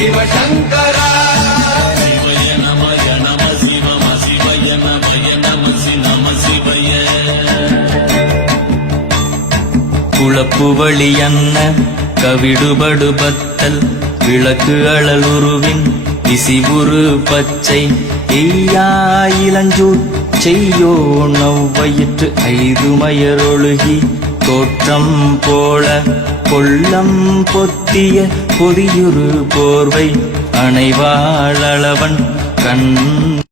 சிவசங்கரா சிவய நமய நம சிவம சிவய நமய நம நம சிவய குழப்புவழி அன்ன கவிடுபடு பத்தல் விளக்கு அழலுருவின் இசிவுரு பச்சை எய்யா இளஞ்சூர் செய்யோ நவ்வயிற்று ஐதுமயரொழுகி தோற்றம் போல கொள்ளம் பொத்திய பொதியுரு போர்வை அணைவாளவன் கண்